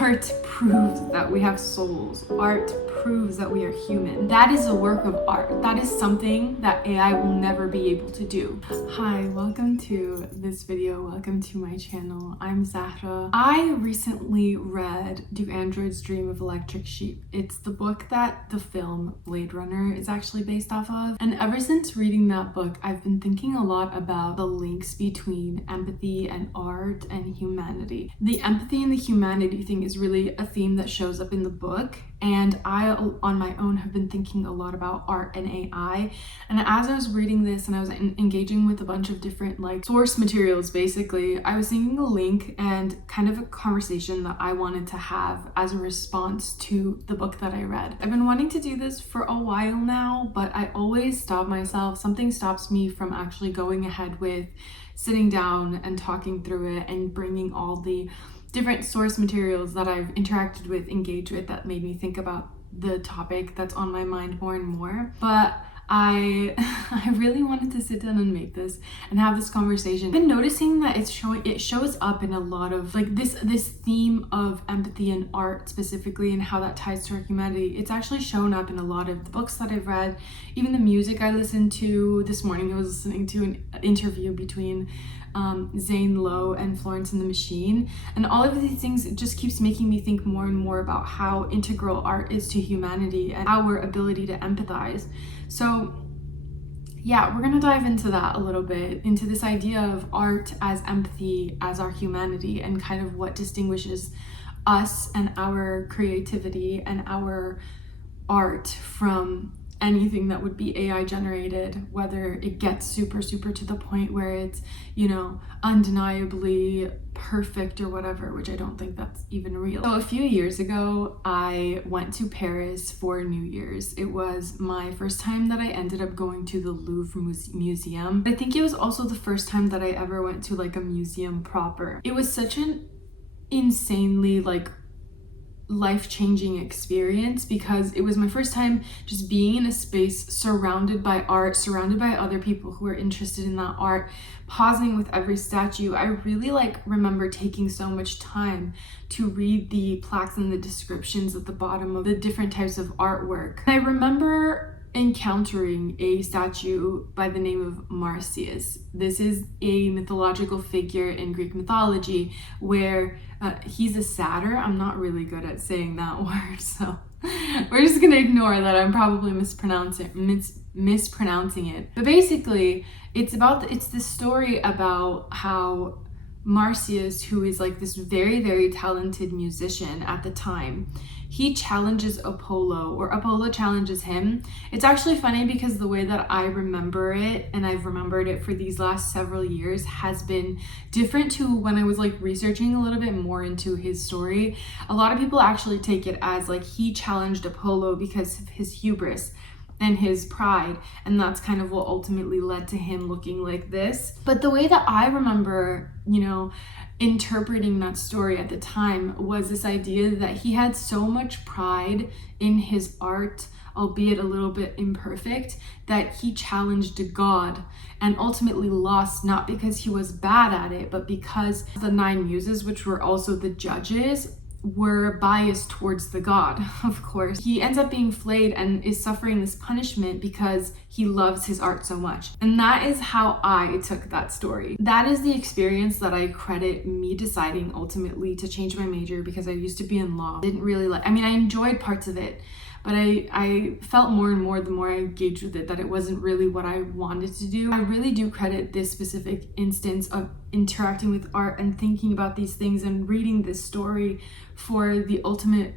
Art proves that we have souls. Art proves that we are human. That is a work of art. That is something that AI will never be able to do. Hi, welcome to this video. Welcome to my channel. I'm Zahra. I recently read Do Androids Dream of Electric Sheep? It's the book that the film Blade Runner is actually based off of. And ever since reading that book, I've been thinking a lot about the links between empathy and art and humanity. The empathy and the humanity thing is really a theme that shows up in the book, and I on my own have been thinking a lot about art and AI. And as I was reading this and I was engaging with a bunch of different source materials, basically I was seeing a link and kind of a conversation that I wanted to have as a response to the book that I read. I've been wanting to do this for a while now, but I always stop myself. Something stops me from actually going ahead with sitting down and talking through it and bringing all the different source materials that I've interacted with, engaged with, that made me think about the topic that's on my mind more and more. But I really wanted to sit down and make this and have this conversation. I've been noticing that it shows up in a lot of this theme of empathy and art specifically, and how that ties to our humanity. It's actually shown up in a lot of the books that I've read, even the music I listened to. This morning I was listening to an interview between Zane Lowe and Florence and the Machine, and all of these things, it just keeps making me think more and more about how integral art is to humanity and our ability to empathize. So yeah, we're gonna dive into that a little bit, into this idea of art as empathy, as our humanity, and kind of what distinguishes us and our creativity and our art from anything that would be AI generated, whether it gets super to the point where it's, undeniably perfect or whatever, which I don't think that's even real. So a few years ago, I went to Paris for New Year's. It was my first time that I ended up going to the Louvre Museum. I think it was also the first time that I ever went to a museum proper. It was such an insanely life-changing experience, because it was my first time just being in a space surrounded by art, surrounded by other people who are interested in that art, pausing with every statue. I really remember taking so much time to read the plaques and the descriptions at the bottom of the different types of artwork. I remember encountering a statue by the name of Marsyas. This is a mythological figure in Greek mythology where he's a satyr. I'm not really good at saying that word, so we're just gonna ignore that. I'm probably mispronouncing it. But basically, it's this story about how Marsyas, who is this very talented musician at the time, he challenges Apollo, or Apollo challenges him. It's actually funny because the way that I remember it, and I've remembered it for these last several years, has been different to when I was researching a little bit more into his story. A lot of people actually take it as he challenged Apollo because of his hubris and his pride, and that's kind of what ultimately led to him looking like this. But the way that I remember, interpreting that story at the time was this idea that he had so much pride in his art, albeit a little bit imperfect, that he challenged God and ultimately lost, not because he was bad at it, but because the 9 muses, which were also the judges, were biased towards the god. Of course, he ends up being flayed and is suffering this punishment because he loves his art so much. And that is how I took that story. That is the experience that I credit me deciding ultimately to change my major, because I used to be in law. Didn't really I enjoyed parts of it, but I felt more and more the more I engaged with it that it wasn't really what I wanted to do. I really do credit this specific instance of interacting with art and thinking about these things and reading this story for the ultimate,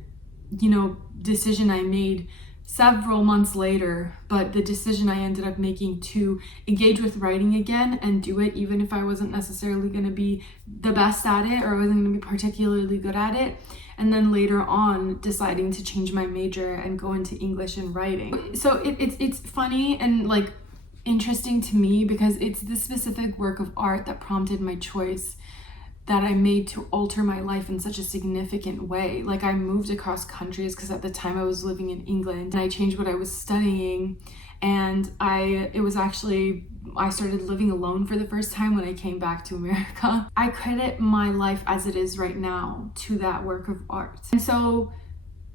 decision I made several months later, but the decision I ended up making to engage with writing again and do it even if I wasn't necessarily going to be the best at it, or I wasn't going to be particularly good at it. And then later on deciding to change my major and go into English and writing. So it's funny and interesting to me, because it's this specific work of art that prompted my choice that I made to alter my life in such a significant way. Like, I moved across countries because at the time I was living in England, and I changed what I was studying, and I started living alone for the first time when I came back to America. I credit my life as it is right now to that work of art. And so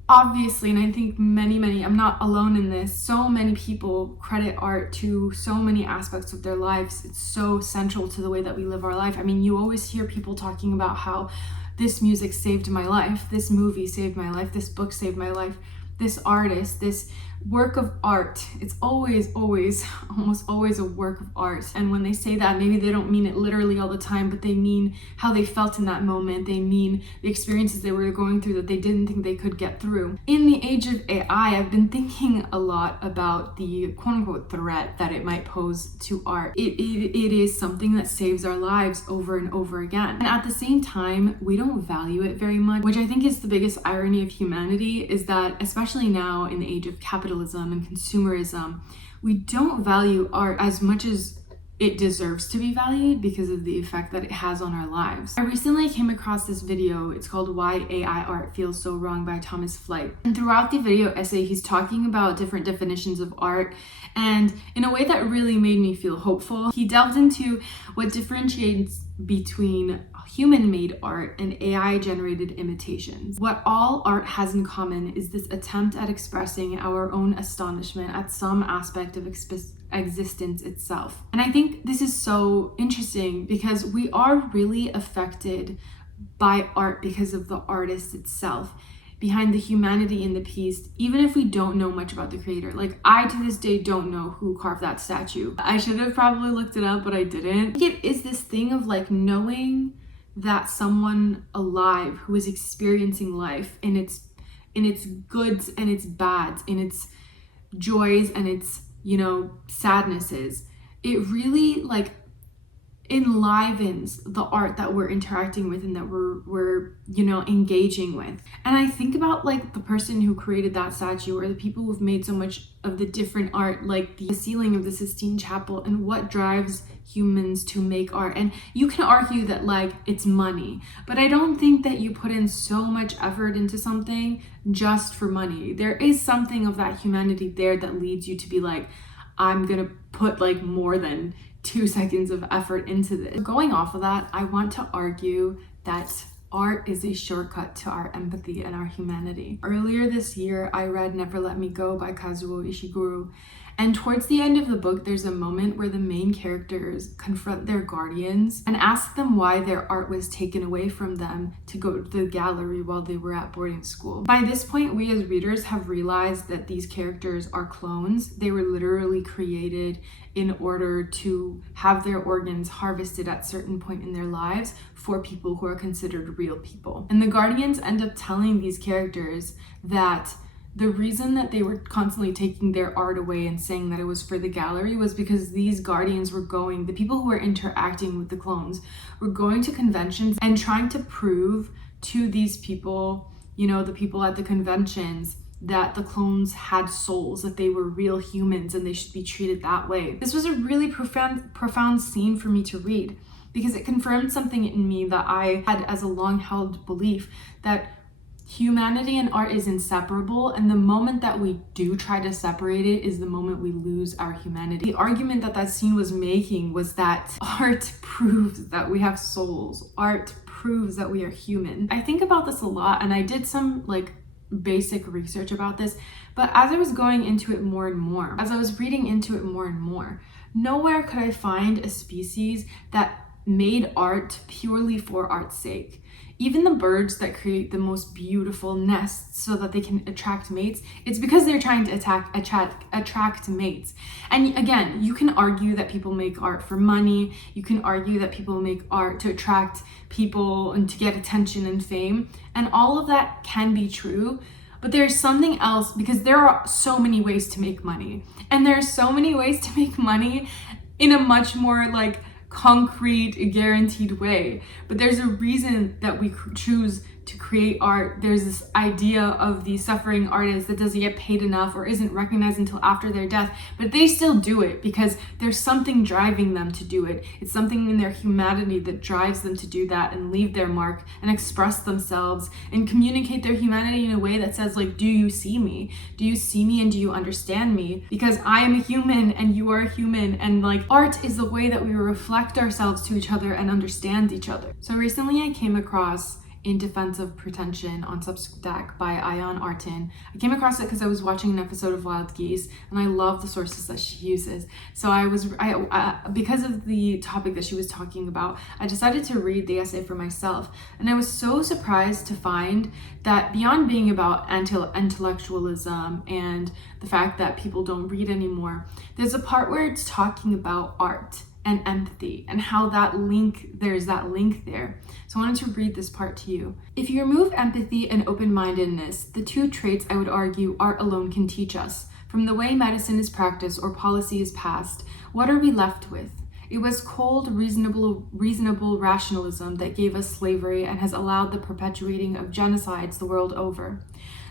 obviously, and I think many, I'm not alone in this, so many people credit art to so many aspects of their lives. It's so central to the way that we live our life. I mean, you always hear people talking about how this music saved my life, this movie saved my life, this book saved my life, this artist, this work of art. It's almost always a work of art. And when they say that, maybe they don't mean it literally all the time, but they mean how they felt in that moment. They mean the experiences they were going through that they didn't think they could get through. In the age of AI, I've been thinking a lot about the quote-unquote threat that it might pose to art. It is something that saves our lives over and over again. And at the same time, we don't value it very much, which I think is the biggest irony of humanity, is that especially now in the age of capitalism and consumerism, we don't value art as much as it deserves to be valued because of the effect that it has on our lives. I recently came across this video. It's called Why AI Art Feels So Wrong by Thomas Flight. And throughout the video essay, he's talking about different definitions of art, and in a way that really made me feel hopeful. He delved into what differentiates between human-made art and AI-generated imitations. What all art has in common is this attempt at expressing our own astonishment at some aspect of existence itself. And I think this is so interesting because we are really affected by art because of the artist itself, behind the humanity in the piece, even if we don't know much about the creator. Like, I to this day don't know who carved that statue. I should have probably looked it up, but I didn't. It is this thing of like knowing that someone alive who is experiencing life in its goods and its bads, in its joys and its, sadnesses, it really like enlivens the art that we're interacting with and that we're engaging with. And I think about like the person who created that statue, or the people who've made so much of the different art, like the ceiling of the Sistine Chapel, and what drives humans to make art. And you can argue that like it's money, but I don't think that you put in so much effort into something just for money. There is something of that humanity there that leads you to be like, I'm gonna put like more than 2 seconds of effort into this. Going off of that, I want to argue that art is a shortcut to our empathy and our humanity. Earlier this year, I read Never Let Me Go by Kazuo Ishiguro. And towards the end of the book, there's a moment where the main characters confront their guardians and ask them why their art was taken away from them to go to the gallery while they were at boarding school. By this point, we as readers have realized that these characters are clones. They were literally created in order to have their organs harvested at a certain point in their lives for people who are considered real people. And the guardians end up telling these characters that the reason that they were constantly taking their art away and saying that it was for the gallery was because these guardians were the people who were interacting with the clones were going to conventions and trying to prove to these people, the people at the conventions, that the clones had souls, that they were real humans and they should be treated that way. This was a really profound scene for me to read because it confirmed something in me that I had as a long-held belief, that humanity and art is inseparable, and the moment that we do try to separate it is the moment we lose our humanity. The argument that scene was making was that art proves that we have souls. Art proves that we are human. I think about this a lot, and I did some basic research about this, but as I was going into it more and more, as I was reading into it more and more, nowhere could I find a species that made art purely for art's sake. Even the birds that create the most beautiful nests so that they can attract mates, it's because they're trying to attract mates. And again, you can argue that people make art for money. You can argue that people make art to attract people and to get attention and fame. And all of that can be true. But there's something else, because there are so many ways to make money. And there are so many ways to make money in a much more concrete, guaranteed way. But there's a reason that we choose to create art, there's this idea of the suffering artist that doesn't get paid enough or isn't recognized until after their death, but they still do it because there's something driving them to do it. It's something in their humanity that drives them to do that and leave their mark and express themselves and communicate their humanity in a way that says, like, do you see me? Do you see me and do you understand me? Because I am a human and you are a human, and like art is the way that we reflect ourselves to each other and understand each other. So recently I came across In Defense of Pretension on Substack by Ayan Artin. I came across it because I was watching an episode of Wild Geese and I love the sources that she uses. So because of the topic that she was talking about, I decided to read the essay for myself. And I was so surprised to find that beyond being about intellectualism and the fact that people don't read anymore, there's a part where it's talking about art and empathy and how there's that link there. So I wanted to read this part to you. If you remove empathy and open-mindedness, the two traits I would argue art alone can teach us. From the way medicine is practiced or policy is passed, what are we left with? It was cold, reasonable rationalism that gave us slavery and has allowed the perpetuating of genocides the world over.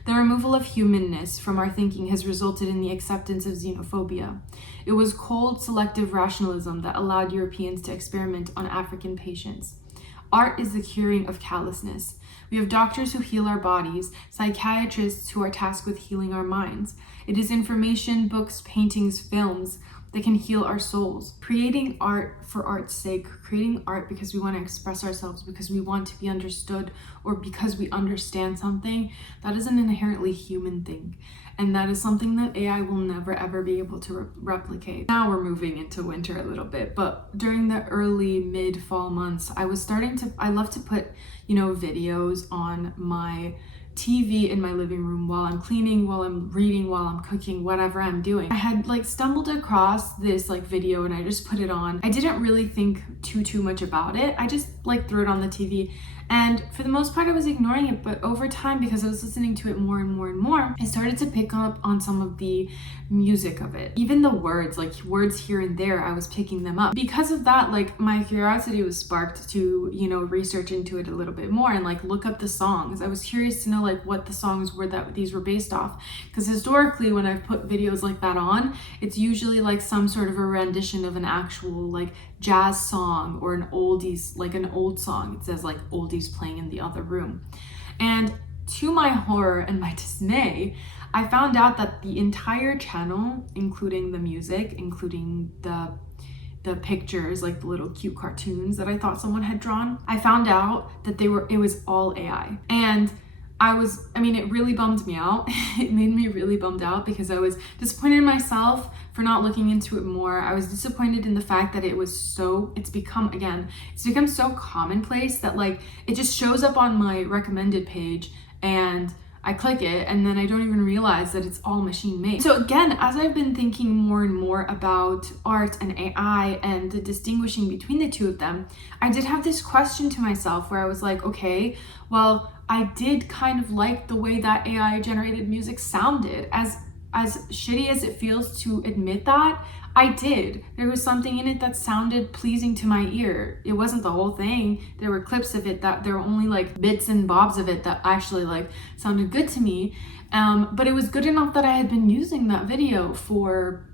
The removal of humanness from our thinking has resulted in the acceptance of xenophobia. It was cold, selective rationalism that allowed Europeans to experiment on African patients. Art is the curing of callousness. We have doctors who heal our bodies, psychiatrists who are tasked with healing our minds. It is information, books, paintings, films that can heal our souls. Creating art for art's sake, creating art because we want to express ourselves, because we want to be understood, or because we understand something, that is an inherently human thing. And that is something that AI will never ever be able to replicate. Now we're moving into winter a little bit, but during the early mid-fall months, I love to put, videos on my TV in my living room while I'm cleaning, while I'm reading, while I'm cooking, whatever I'm doing. I had stumbled across this video and I just put it on. I didn't really think too much about it. I just threw it on the TV. And for the most part, I was ignoring it. But over time, because I was listening to it more and more and more, I started to pick up on some of the music of it. Even the words, words here and there, I was picking them up. Because of that, my curiosity was sparked to, research into it a little bit more and look up the songs. I was curious to know what the songs were that these were based off. Because historically, when I've put videos like that on, it's usually some sort of a rendition of an actual jazz song or an oldies, an old song. It says oldies playing in the other room. And to my horror and my dismay, I found out that the entire channel, including the music, including the pictures, the little cute cartoons that I thought someone had drawn, I found out that it was all AI. And it really bummed me out. It made me really bummed out because I was disappointed in myself for not looking into it more. I was disappointed in the fact that it's become so commonplace that it just shows up on my recommended page and I click it and then I don't even realize that it's all machine made. So again, as I've been thinking more and more about art and AI and the distinguishing between the two of them, I did have this question to myself where I was okay, well, I did kind of like the way that AI generated music sounded. As shitty as it feels to admit that, I did. There was something in it that sounded pleasing to my ear. It wasn't the whole thing. There were clips of it that there were only bits and bobs of it that actually sounded good to me. But it was good enough that I had been using that video for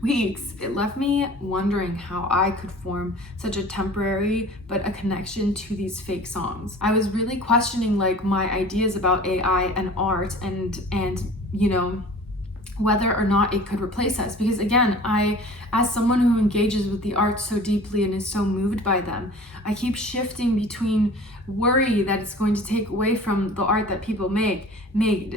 weeks. It left me wondering how I could form such a temporary but a connection to these fake songs. I was really questioning my ideas about AI and art and whether or not it could replace us. Because again, as someone who engages with the arts so deeply and is so moved by them, I keep shifting between worry that it's going to take away from the art that people made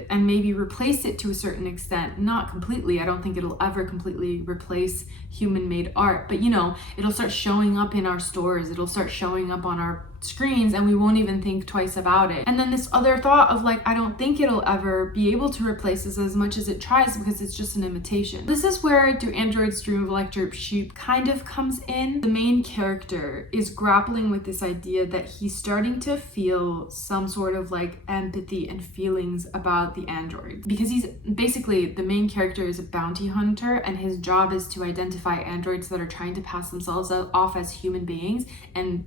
and maybe replace it to a certain extent. Not completely. I don't think it'll ever completely replace human-made art, but it'll start showing up in our stores. It'll start showing up on our screens and we won't even think twice about it. And then this other thought of I don't think it'll ever be able to replace us as much as it tries because it's just an imitation. This is where Do Androids Dream of Electric Sheep kind of comes in. The main character is grappling with this idea that he's starting to feel some sort of empathy and feelings about the android, because he's basically, the main character is a bounty hunter and his job is to identify androids that are trying to pass themselves off as human beings and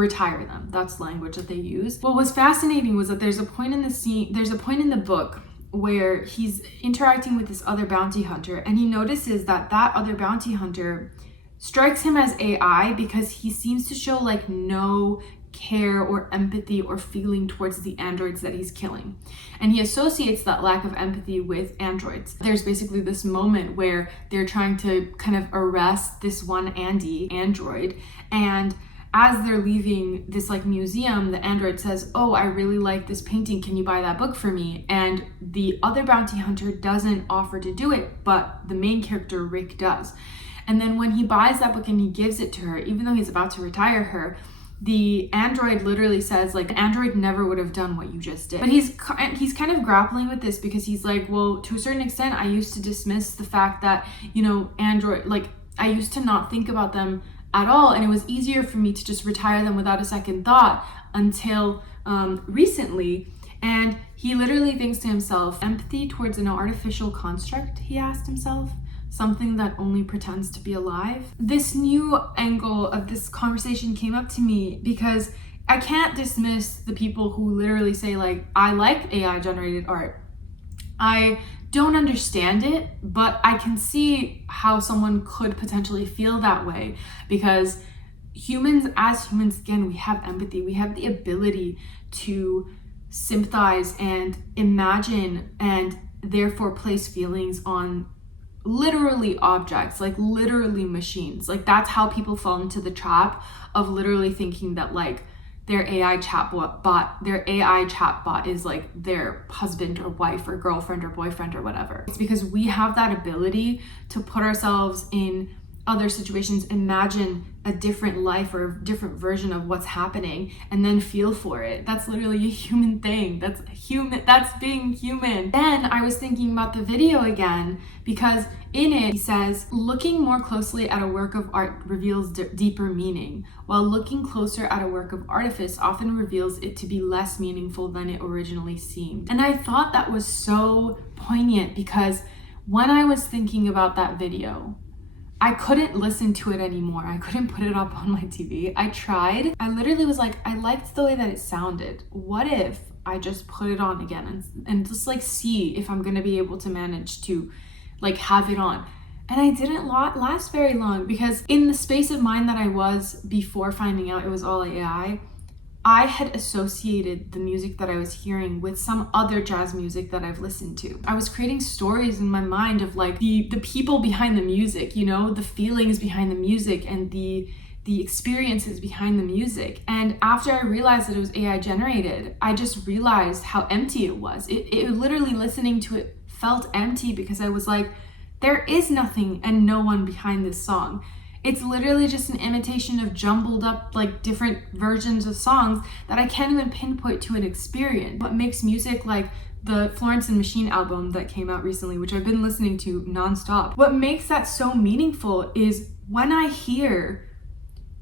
retire them. That's the language that they use. What was fascinating was that there's a point in the book where he's interacting with this other bounty hunter, and he notices that other bounty hunter strikes him as AI because he seems to show like no care or empathy or feeling towards the androids that he's killing. And he associates that lack of empathy with androids. There's basically this moment where they're trying to kind of arrest this one android, and as they're leaving this like museum, the android says, "Oh, I really like this painting. Can you buy that book for me?" And the other bounty hunter doesn't offer to do it, but the main character, Rick, does. And then when he buys that book and he gives it to her, even though he's about to retire her, the android literally says, like, the android never would have done what you just did. But he's kind of grappling with this because he's like, well, to a certain extent, I used to dismiss the fact that, you know, android, like, I used to not think about them at all, and it was easier for me to just retire them without a second thought until recently. And he literally thinks to himself, empathy towards an artificial construct, he asked himself, something that only pretends to be alive. This new angle of this conversation came up to me because I can't dismiss the people who literally say, like, I like AI generated art. I don't understand it, but I can see how someone could potentially feel that way, because as humans, again, we have empathy. We have the ability to sympathize and imagine and therefore place feelings on literally objects, like literally machines. Like, that's how people fall into the trap of literally thinking that like their AI chatbot is like their husband or wife or girlfriend or boyfriend or whatever. It's because we have that ability to put ourselves in other situations, imagine a different life or a different version of what's happening, and then feel for it. That's literally a human thing. That's being human. Then I was thinking about the video again, because in it he says, looking more closely at a work of art reveals deeper meaning, while looking closer at a work of artifice often reveals it to be less meaningful than it originally seemed. And I thought that was so poignant, because when I was thinking about that video, I couldn't listen to it anymore. I couldn't put it up on my TV. I tried. I literally was like, I liked the way that it sounded. What if I just put it on again and just like see if I'm gonna be able to manage to like have it on? And I didn't last very long, because in the space of mind that I was before finding out it was all AI, I had associated the music that I was hearing with some other jazz music that I've listened to. I was creating stories in my mind of like the people behind the music, you know, the feelings behind the music and the experiences behind the music. And after I realized that it was AI generated, I just realized how empty it was. It literally, listening to it felt empty, because I was like, there is nothing and no one behind this song. It's literally just an imitation of jumbled up like different versions of songs that I can't even pinpoint to an experience. What makes music like the Florence and Machine album that came out recently, which I've been listening to nonstop, what makes that so meaningful is when I hear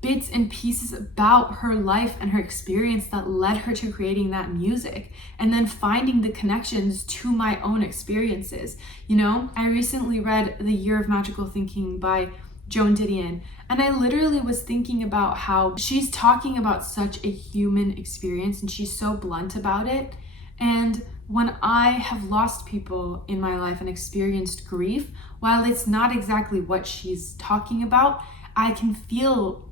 bits and pieces about her life and her experience that led her to creating that music, and then finding the connections to my own experiences. You know, I recently read The Year of Magical Thinking by Joan, and I literally was thinking about how she's talking about such a human experience and she's so blunt about it. And when I have lost people in my life and experienced grief, while it's not exactly what she's talking about, I can feel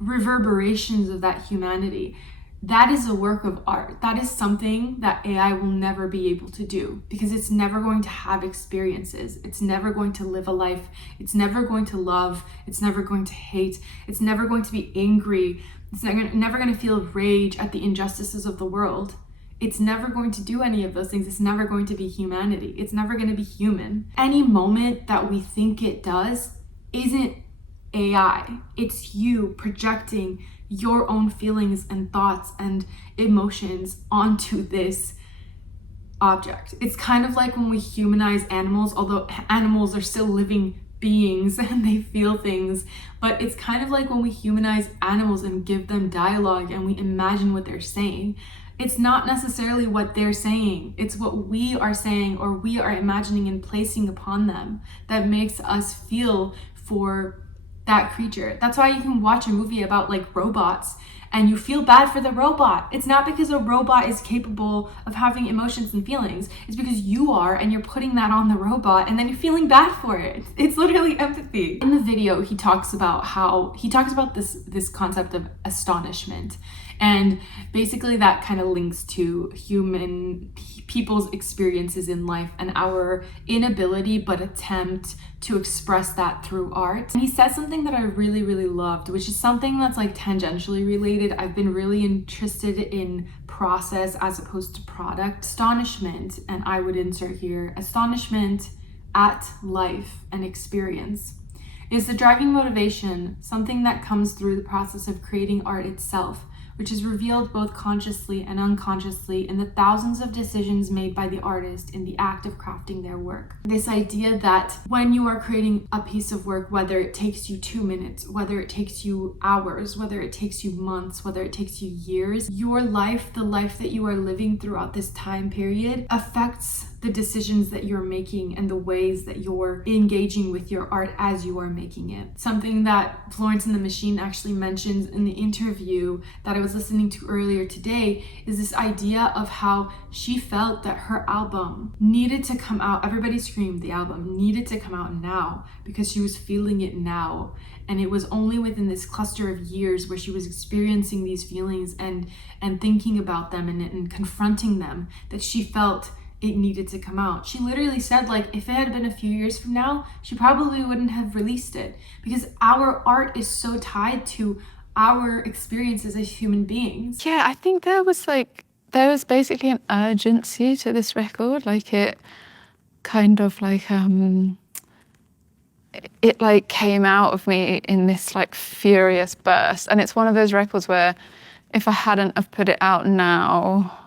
reverberations of that humanity. That is a work of art. That is something that AI will never be able to do, because it's never going to have experiences. It's never going to live a life. It's never going to love. It's never going to hate. It's never going to be angry. It's never going to feel rage at the injustices of the world. It's never going to do any of those things. It's never going to be humanity. It's never going to be human. Any moment that we think it does isn't AI. It's you projecting your own feelings and thoughts and emotions onto this object. It's kind of like when we humanize animals, although animals are still living beings and they feel things, but it's kind of like when we humanize animals and give them dialogue and we imagine what they're saying. It's not necessarily what they're saying, it's what we are saying or we are imagining and placing upon them that makes us feel for that creature. That's why you can watch a movie about like robots and you feel bad for the robot. It's not because a robot is capable of having emotions and feelings. It's because you are, and you're putting that on the robot, and then you're feeling bad for it. It's literally empathy. In the video, he talks about this concept of astonishment. And basically that kind of links to people's experiences in life and our inability but attempt to express that through art. And he says something that I really, really loved, which is something that's like tangentially related. I've been really interested in process as opposed to product. Astonishment, and I would insert here, astonishment at life and experience is the driving motivation, something that comes through the process of creating art itself, which is revealed both consciously and unconsciously in the thousands of decisions made by the artist in the act of crafting their work. This idea that when you are creating a piece of work, whether it takes you 2 minutes, whether it takes you hours, whether it takes you months, whether it takes you years, your life, the life that you are living throughout this time period, affects the decisions that you're making and the ways that you're engaging with your art as you are making it. Something that Florence and the Machine actually mentions in the interview that I was listening to earlier today is this idea of how she felt that her album needed to come out. Everybody screamed the album needed to come out now because she was feeling it now. And it was only within this cluster of years where she was experiencing these feelings and thinking about them and confronting them that she felt it needed to come out. She literally said, like, if it had been a few years from now, she probably wouldn't have released it, because our art is so tied to our experiences as human beings. Yeah, I think there was basically an urgency to this record. Like, it kind of like it like came out of me in this like furious burst. And it's one of those records where if I hadn't have put it out now,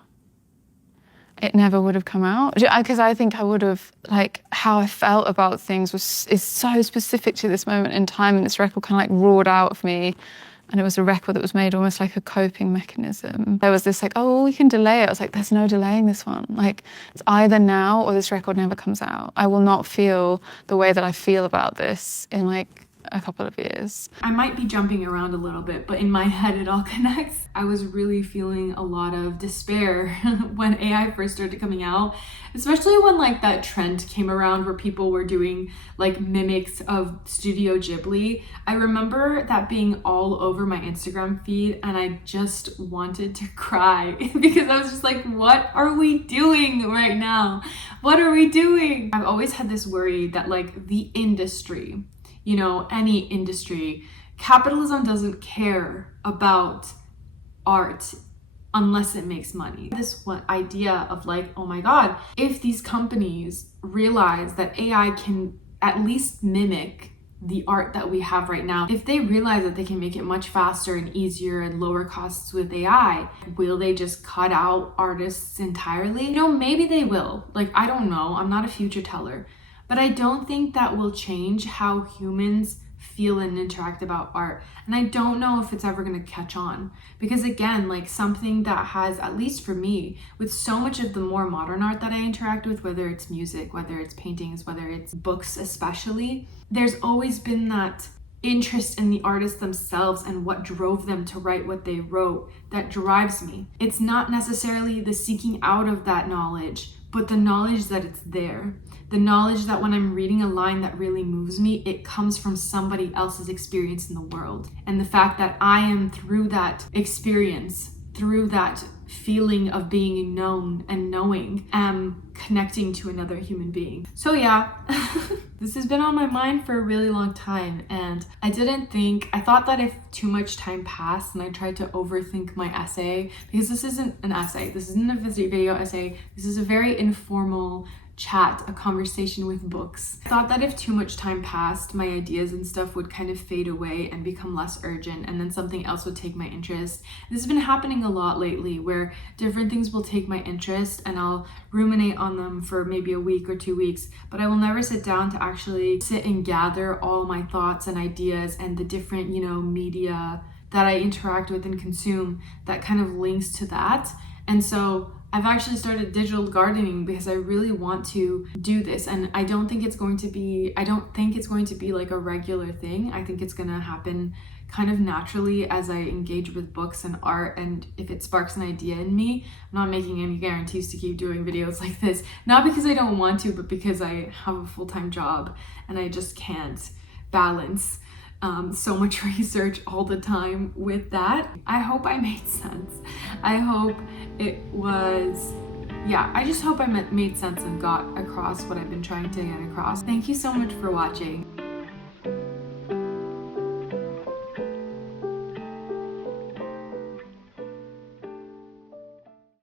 it never would have come out. Because I think I would have, like, how I felt about things is so specific to this moment in time, and this record kind of like roared out of me. And it was a record that was made almost like a coping mechanism. There was this like, oh, well, we can delay it. I was like, there's no delaying this one. Like, it's either now or this record never comes out. I will not feel the way that I feel about this in like a couple of years. I might be jumping around a little bit, but in my head it all connects. I was really feeling a lot of despair when AI first started coming out, especially when like that trend came around where people were doing like mimics of Studio Ghibli. I remember that being all over my Instagram feed, and I just wanted to cry because I was just like, what are we doing right now? What are we doing? I've always had this worry that like the industry, you know, any industry, capitalism doesn't care about art unless it makes money. This one idea of like, oh my God, if these companies realize that AI can at least mimic the art that we have right now, if they realize that they can make it much faster and easier and lower costs with AI, will they just cut out artists entirely? You know, maybe they will. Like, I don't know. I'm not a future teller. But I don't think that will change how humans feel and interact about art. And I don't know if it's ever going to catch on. Because again, like something that has, at least for me, with so much of the more modern art that I interact with, whether it's music, whether it's paintings, whether it's books especially, there's always been that interest in the artists themselves and what drove them to write what they wrote that drives me. It's not necessarily the seeking out of that knowledge, but the knowledge that it's there. The knowledge that when I'm reading a line that really moves me, it comes from somebody else's experience in the world. And the fact that I am through that experience, through that feeling of being known and knowing, am connecting to another human being. So yeah, this has been on my mind for a really long time, and I thought that if too much time passed and I tried to overthink my essay, because this isn't an essay, this isn't a video essay, this is a very informal chat, a conversation with books. I thought that if too much time passed, my ideas and stuff would kind of fade away and become less urgent, and then something else would take my interest. This has been happening a lot lately, where different things will take my interest and I'll ruminate on them for maybe a week or 2 weeks, but I will never sit down to actually sit and gather all my thoughts and ideas and the different, you know, media that I interact with and consume that kind of links to that. And so I've actually started digital gardening because I really want to do this, and I don't think it's going to be like a regular thing. I think it's going to happen kind of naturally as I engage with books and art, and if it sparks an idea in me. I'm not making any guarantees to keep doing videos like this, not because I don't want to, but because I have a full-time job and I just can't balance so much research all the time with that. I hope I made sense. I hope it was, yeah, I just hope I made sense and got across what I've been trying to get across. Thank you so much for watching.